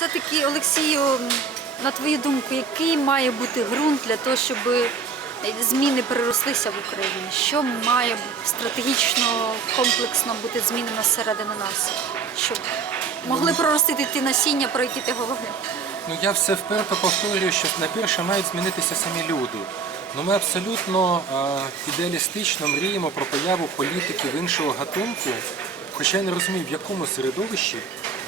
Все-таки, Олексію, на твою думку, який має бути ґрунт для того, щоб зміни перерослися в Україні? Що має стратегічно, комплексно бути змінено зсередини нас? Щоб могли проростити ті насіння, про які ти говорив? Ну я все вперто повторюю, що найперше мають змінитися самі люди. Ну ми абсолютно е, ідеалістично мріємо про появу політиків іншого гатунку, хоча я не розумію, в якому середовищі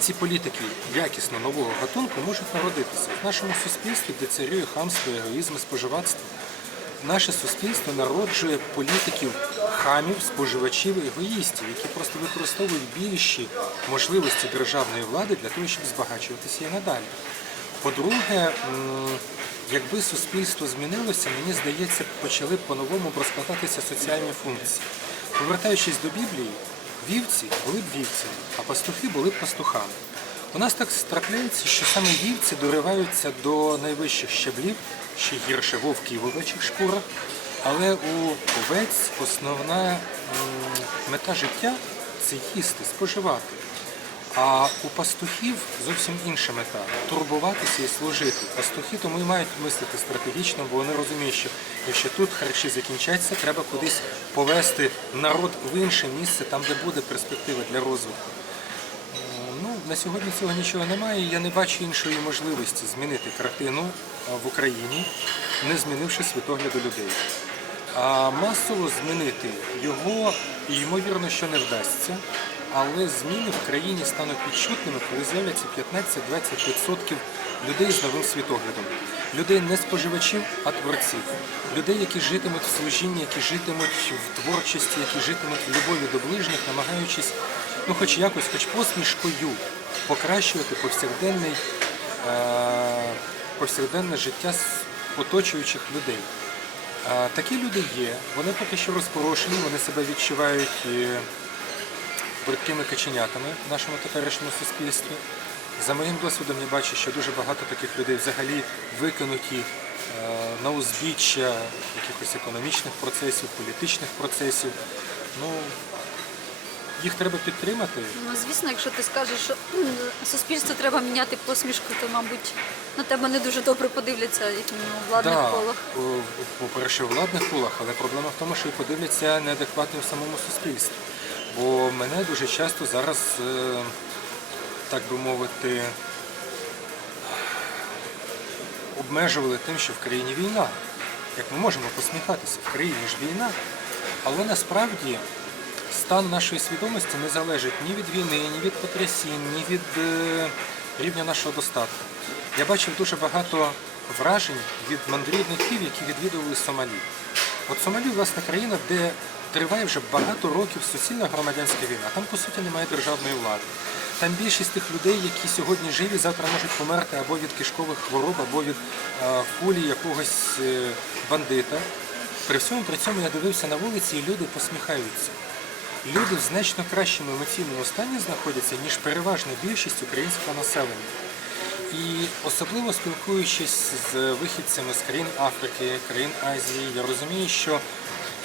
ці політики якісно нового гатунку можуть народитися. В нашому суспільстві, де царює хамство, егоїзм і споживацтво, наше суспільство народжує політиків, хамів, споживачів, егоїстів, які просто використовують більші можливості державної влади для того, щоб збагачуватися і надалі. По-друге, якби суспільство змінилося, мені здається, почали б по-новому розкладатися соціальні функції. Повертаючись до Біблії, вівці були б вівцями, а пастухи були б пастухами. У нас так трапляється, що саме вівці дориваються до найвищих щаблів, ще гірше вовки в овечих шкурах, але у овець основна мета життя це їсти, споживати. А у пастухів зовсім інша мета турбуватися і служити. Пастухи тому і мають мислити стратегічно, бо вони розуміють, що якщо тут харчі закінчаться, треба кудись повести народ в інше місце, там де буде перспектива для розвитку. Е, Ну, на сьогодні цього нічого немає. Я не бачу іншої можливості змінити картину в Україні, не змінивши світогляду людей. А масово змінити його ймовірно, що не вдасться. Але зміни в країні стануть відчутними, коли з'являться 15-20% людей з новим світоглядом. Людей не споживачів, а творців. Людей, які житимуть в служінні, які житимуть в творчості, які житимуть в любові до ближніх, намагаючись, ну хоч якось, хоч посмішкою покращувати повсякденний, е- повсякденне життя оточуючих людей. Е, Такі люди є, вони поки що розпорошені, вони себе відчувають е, бридкими каченятами в нашому теперішньому суспільстві. За моїм досвідом я бачу, що дуже багато таких людей взагалі викинуті е, на узбіччя якихось економічних процесів, політичних процесів. Ну, їх треба підтримати. Ну, звісно, якщо ти скажеш, що суспільство треба міняти посмішку, то, мабуть, на тебе не дуже добре подивляться, як мінімум в владних Да, колах. по-перше, у владних колах, але проблема в тому, що і подивляться неадекватно в самому суспільстві. Бо мене дуже часто зараз, е, так би мовити, обмежували тим, що в країні війна. Як ми можемо посміхатися, в країні ж війна. Але насправді стан нашої свідомості не залежить ні від війни, ні від потрясінь, ні від е, рівня нашого достатку. Я бачив дуже багато вражень від мандрівників, які відвідували Сомалі. От Сомалі, власне, країна, де триває вже багато років суцільна громадянська війна. Там, по суті, немає державної влади. Там більшість тих людей, які сьогодні живі, завтра можуть померти або від кишкових хвороб, або від е, кулі якогось е, бандита. При всьому при цьому я дивився на вулиці, і люди посміхаються. Люди в значно кращому емоційному стані знаходяться, ніж переважна більшість українського населення. І особливо спілкуючись з вихідцями з країн Африки, країн Азії, я розумію, що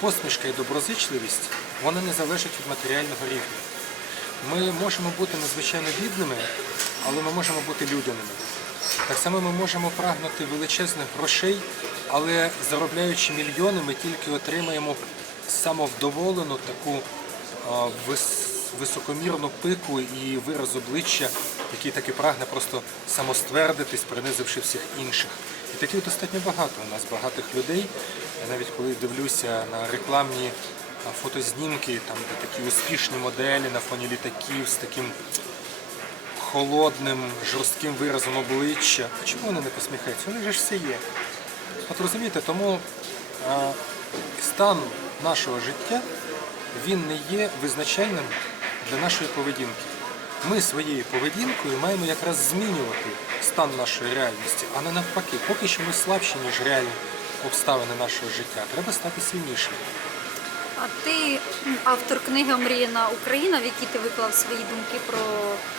посмішка і доброзичливість вони не залежать від матеріального рівня. Ми можемо бути надзвичайно бідними, але ми можемо бути людяними. Так само ми можемо прагнути величезних грошей, але заробляючи мільйони, ми тільки отримаємо самовдоволену таку високомірну пику і вираз обличчя, який таки прагне просто самоствердитись, принизивши всіх інших. І таких достатньо багато. У нас багатих людей. Я навіть коли дивлюся на рекламні фотознімки, там де такі успішні моделі на фоні літаків з таким холодним, жорстким виразом обличчя. Чому вони не посміхаються? Вони ж все є. От розумієте, тому а, стан нашого життя він не є визначальним для нашої поведінки. Ми своєю поведінкою маємо якраз змінювати стан нашої реальності, а не навпаки. Поки що ми слабші, ніж реальні обставини нашого життя. Треба стати сильнішими. А ти автор книги Омріяна Україна, в якій ти виклав свої думки про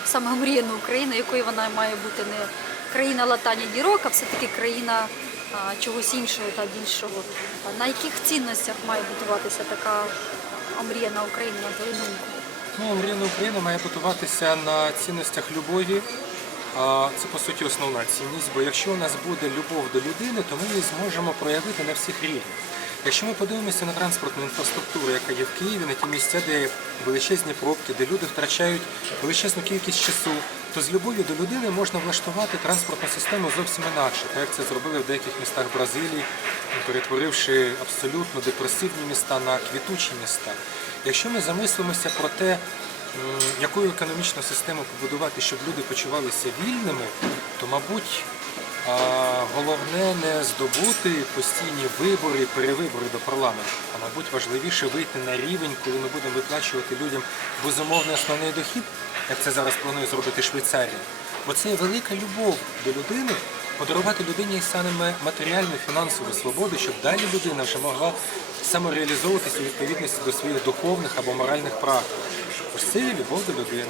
саме омріяну Україну, якою вона має бути не країна латання дірок, а все-таки країна а, чогось іншого та більшого. На яких цінностях має будуватися така омріяна Україна, на твою думку? Ну, мрійна Україна має будуватися на цінностях любові, це по суті основна цінність, бо якщо у нас буде любов до людини, то ми її зможемо проявити на всіх рівнях. Якщо ми подивимося на транспортну інфраструктуру, яка є в Києві, на ті місця, де величезні пробки, де люди втрачають величезну кількість часу, то з любов'ю до людини можна влаштувати транспортну систему зовсім інакше, так як це зробили в деяких містах Бразилії, перетворивши абсолютно депресивні міста на квітучі міста. Якщо ми замислимося про те, м, яку економічну систему побудувати, щоб люди почувалися вільними, то, мабуть, головне не здобути постійні вибори, перевибори до парламенту, а мабуть важливіше вийти на рівень, коли ми будемо виплачувати людям безумовний основний дохід, як це зараз планує зробити Швейцарія. Бо це є велика любов до людини, подарувати людині саме матеріальну фінансову свободу, щоб далі людина вже могла самореалізовуватися у відповідності до своїх духовних або моральних практик. Ось любов до людини.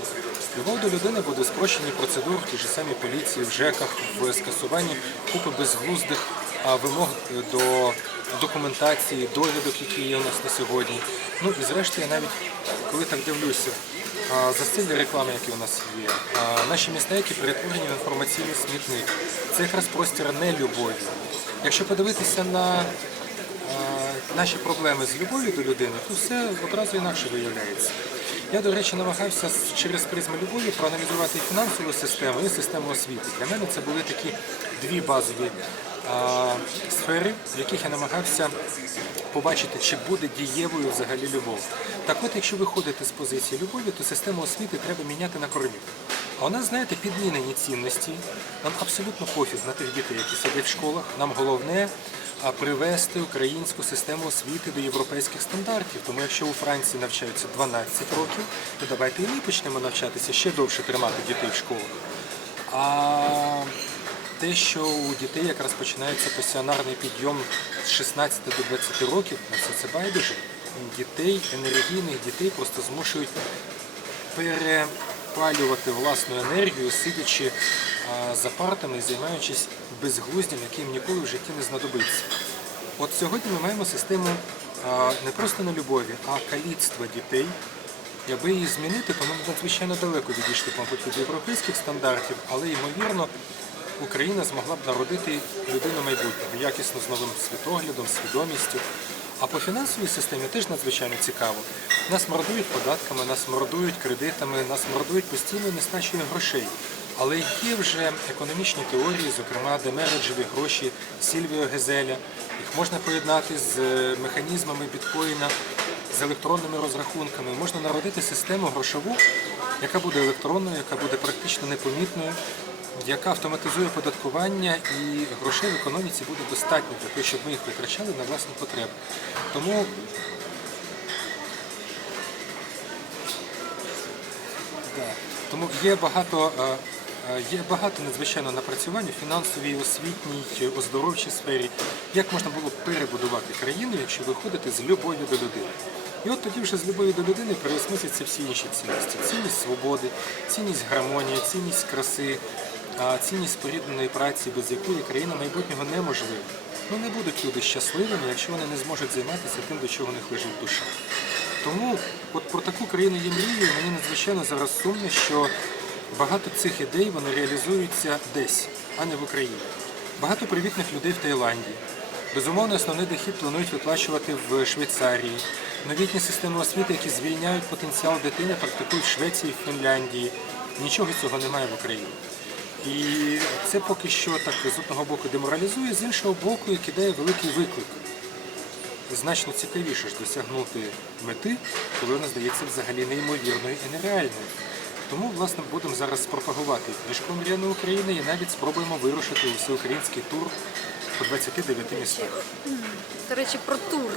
Любов до людини буде в спрощенні процедур в тій же самій поліції, в ЖЕКах, в скасуванні купи безглуздих вимог до документації, довідок, які є у нас на сьогодні. Ну і зрештою, я навіть коли так дивлюся, засилля реклами, які у нас є, наші міста, які перетворені в інформаційний смітник, це якраз простір нелюбові. Якщо подивитися на наші проблеми з любов'ю до людини, то все одразу інакше виявляється. Я, до речі, намагався через призму любові проаналізувати і фінансову систему, і систему освіти. Для мене це були такі дві базові а, сфери, в яких я намагався побачити, чи буде дієвою взагалі любов. Так от, якщо виходити з позиції любові, то систему освіти треба міняти на корню. А у нас, знаєте, підмінені цінності. Нам абсолютно пофіг на тих дітей, які сидять в школах. Нам головне а, привести українську систему освіти до європейських стандартів. Тому якщо у Франції навчаються 12 років, то давайте і ми почнемо навчатися ще довше тримати дітей в школах. А те, що у дітей якраз починається пасіонарний підйом з 16 до 20 років, на все це байдуже. Дітей, енергійних дітей просто змушують перепалювати власну енергію, сидячи за партами займаючись безглуздям, який їм ніколи в житті не знадобиться. От сьогодні ми маємо систему не просто нелюбові, а каліцтва дітей. Якби її змінити, то ми надзвичайно далеко відійшли, мабуть, від європейських стандартів, але ймовірно Україна змогла б народити людину майбутнього, якісно з новим світоглядом, свідомістю. А по фінансовій системі теж надзвичайно цікаво. Нас мордують податками, нас мордують кредитами, нас мордують постійною нестачею грошей. Але є вже економічні теорії, зокрема демереджеві гроші Сільвіо Гезеля. Їх можна поєднати з е, механізмами біткоїна, з електронними розрахунками. Можна народити систему грошову, яка буде електронною, яка буде практично непомітною, яка автоматизує податкування і грошей в економіці буде достатньо для того, щоб ми їх витрачали на власні потреби. Тому. Тому є багато, е, е, є багато надзвичайно напрацювань у фінансовій, освітній, оздоровчій сфері. Як можна було перебудувати країну, якщо виходити з любові до людини? І от тоді вже з любові до людини переосмисляться всі інші цінності. Цінність свободи, цінність гармонії, цінність краси, цінність спорідненої праці, без якої країна майбутнього неможлива. Ну не будуть люди щасливими, якщо вони не зможуть займатися тим, до чого них лежить душа. Тому от про таку країну є мрією, мені надзвичайно зараз сумно, що багато цих ідей вони реалізуються десь, а не в Україні. Багато привітних людей в Таїланді. Безумовно, основний дохід планують виплачувати в Швейцарії. Новітні системи освіти, які звільняють потенціал дитини, практикують в Швеції, в Фінляндії. Нічого цього немає в Україні. І це поки що так з одного боку деморалізує, з іншого боку і кидає великий виклик значно цікавіше ж досягнути мети, коли вона здається взагалі неймовірною і нереальною. Тому, власне, будемо зараз пропагувати книжку «Мріяна України» і навіть спробуємо вирушити у всеукраїнський тур по 29 містах. До речі, про тур.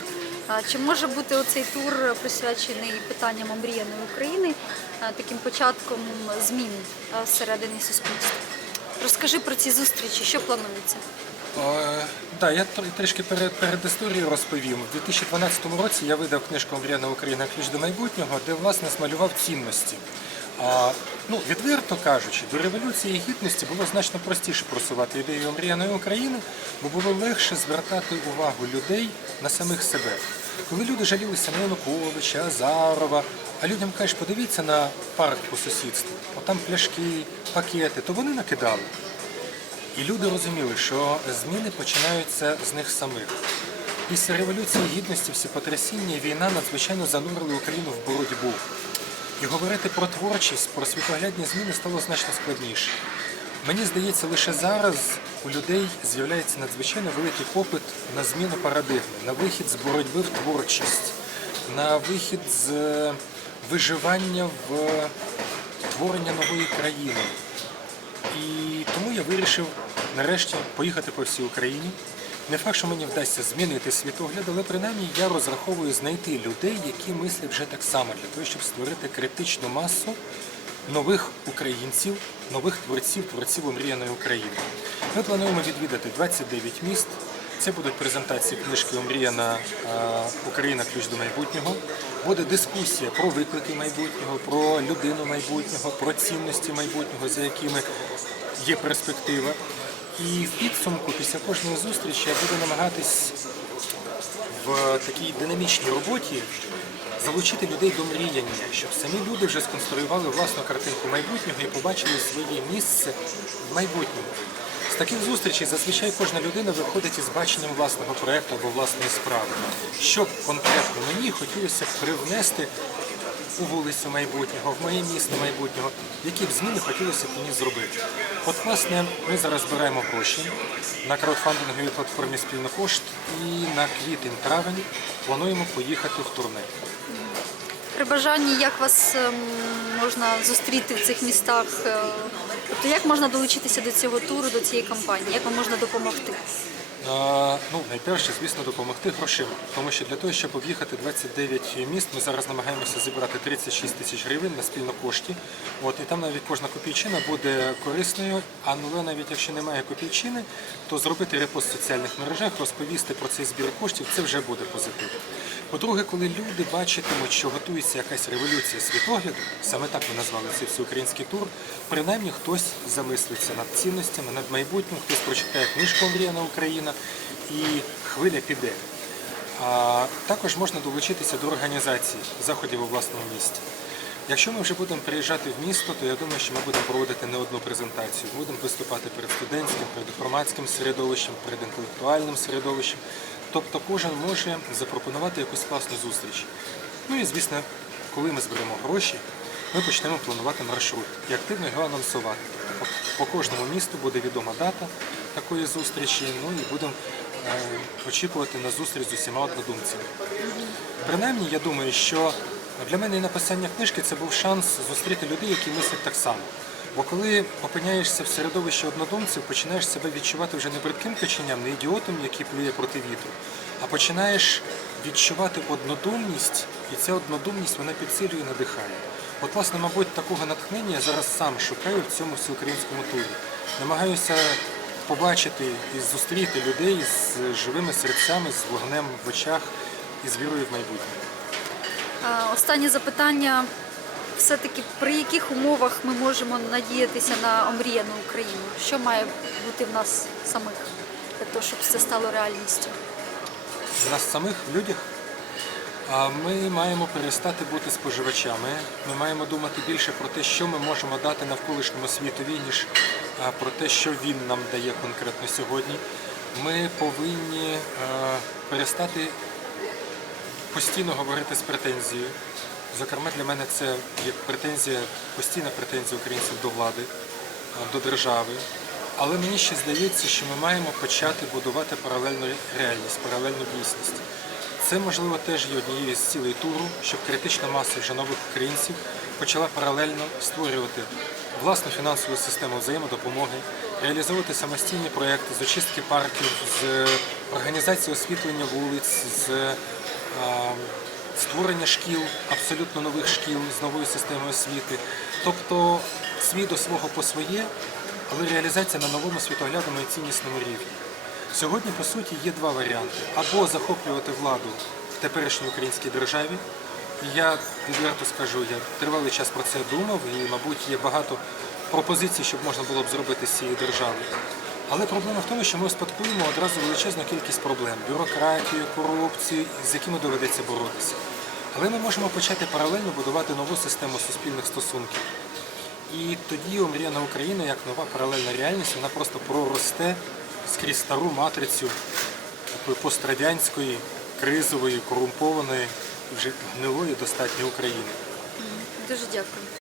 Чи може бути оцей тур присвячений питанням омріяної України таким початком змін всередині суспільства? Розкажи про ці зустрічі, що планується? Е, да, я тр- трішки перед, перед історією розповім. У 2012 році я видав книжку «Омріяна Україна. Ключ до майбутнього, де власне змалював цінності. А, ну, відверто кажучи, до революції гідності було значно простіше просувати ідею омріяної України, бо було легше звертати увагу людей на самих себе. Коли люди жалілися на Януковича, Азарова, а людям кажуть, подивіться на парк по сусідству, там пляшки, пакети, то вони накидали. І люди розуміли, що зміни починаються з них самих. Після Революції Гідності, всі потрясіння війна надзвичайно занурили Україну в боротьбу. І говорити про творчість, про світоглядні зміни стало значно складніше. Мені здається, лише зараз у людей з'являється надзвичайно великий попит на зміну парадигми, на вихід з боротьби в творчість, на вихід з е, виживання в творення нової країни. І тому я вирішив нарешті поїхати по всій Україні. Не факт, що мені вдасться змінити світогляд, але принаймні я розраховую знайти людей, які мислять вже так само, для того, щоб створити критичну масу нових українців, нових творців, творців омріяної України. Ми плануємо відвідати 29 міст. Це будуть презентації книжки Омріяна Україна ключ до майбутнього. Буде дискусія про виклики майбутнього, про людину майбутнього, про цінності майбутнього, за якими є перспектива. І в підсумку, після кожної зустрічі, я буду намагатись в такій динамічній роботі залучити людей до мріяння, щоб самі люди вже сконструювали власну картинку майбутнього і побачили своє місце в майбутньому. Таких зустрічей зазвичай кожна людина виходить із баченням власного проєкту або власної справи. Що конкретно мені хотілося привнести у вулицю майбутнього, в моє місто майбутнього, які б зміни хотілося б мені зробити. От, власне, ми зараз збираємо гроші на краудфандинговій платформі Спільно кошт і на квітень-травень плануємо поїхати в турне. При бажанні, як вас ем, можна зустріти в цих містах? Тобто як можна долучитися до цього туру, до цієї кампанії? Як вам можна допомогти? А, ну, найперше, звісно, допомогти грошима. Тому що для того, щоб об'їхати 29 міст, ми зараз намагаємося зібрати 36 тисяч гривень на спільно кошті. От, і там навіть кожна копійчина буде корисною, а але навіть якщо немає копійчини, то зробити репост в соціальних мережах, розповісти про цей збір коштів, це вже буде позитив. По-друге, коли люди бачитимуть, що готується якась революція світогляду, саме так ми назвали цей всеукраїнський тур, принаймні хтось замислиться над цінностями, над майбутнім, хтось прочитає книжку Омріяна Україна і хвиля піде. А також можна долучитися до організації заходів у власному місті. Якщо ми вже будемо приїжджати в місто, то я думаю, що ми будемо проводити не одну презентацію. Будемо виступати перед студентським, перед громадським середовищем, перед інтелектуальним середовищем. Тобто кожен може запропонувати якусь класну зустріч. Ну і звісно, коли ми зберемо гроші, ми почнемо планувати маршрут і активно його анонсувати. По по кожному місту буде відома дата такої зустрічі, ну і будемо е, очікувати на зустріч з усіма однодумцями. Принаймні, я думаю, що для мене і написання книжки це був шанс зустріти людей, які мислять так само. Бо коли опиняєшся в середовищі однодумців, починаєш себе відчувати вже не бридким каченням, не ідіотом, який плює проти вітру, а починаєш відчувати однодумність, і ця однодумність вона підсилює і надихає. От, власне, мабуть, такого натхнення я зараз сам шукаю в цьому всеукраїнському турі. Намагаюся побачити і зустріти людей з живими серцями, з вогнем в очах і з вірою в майбутнє. Останнє запитання. Все-таки при яких умовах ми можемо надіятися на омріяну Україну? Що має бути в нас самих для того, щоб це стало реальністю? В нас самих в людях. А ми маємо перестати бути споживачами. Ми маємо думати більше про те, що ми можемо дати навколишньому світові, ніж про те, що він нам дає конкретно сьогодні. Ми повинні е, перестати постійно говорити з претензією. Зокрема, для мене це як претензія, постійна претензія українців до влади, до держави. Але мені ще здається, що ми маємо почати будувати паралельну реальність, паралельну дійсність. Це, можливо, теж є однією з цілей туру, щоб критична маса вже нових українців почала паралельно створювати власну фінансову систему взаємодопомоги, реалізовувати самостійні проекти з очистки парків, з організації освітлення вулиць, з а, створення шкіл, абсолютно нових шкіл з новою системою освіти. Тобто свій до свого по своє, але реалізація на новому світоглядному і ціннісному рівні. Сьогодні, по суті, є два варіанти: або захоплювати владу в теперішній українській державі. Я відверто скажу, я тривалий час про це думав, і, мабуть, є багато пропозицій, щоб можна було б зробити з цієї держави. Але проблема в тому, що ми успадкуємо одразу величезну кількість проблем: бюрократію, корупцію, з якими доведеться боротися. Але ми можемо почати паралельно будувати нову систему суспільних стосунків. І тоді омріяна Україна, як нова паралельна реальність, вона просто проросте скрізь стару матрицю такої пострадянської, кризової, корумпованої, вже гнилої достатньо України. Дуже дякую.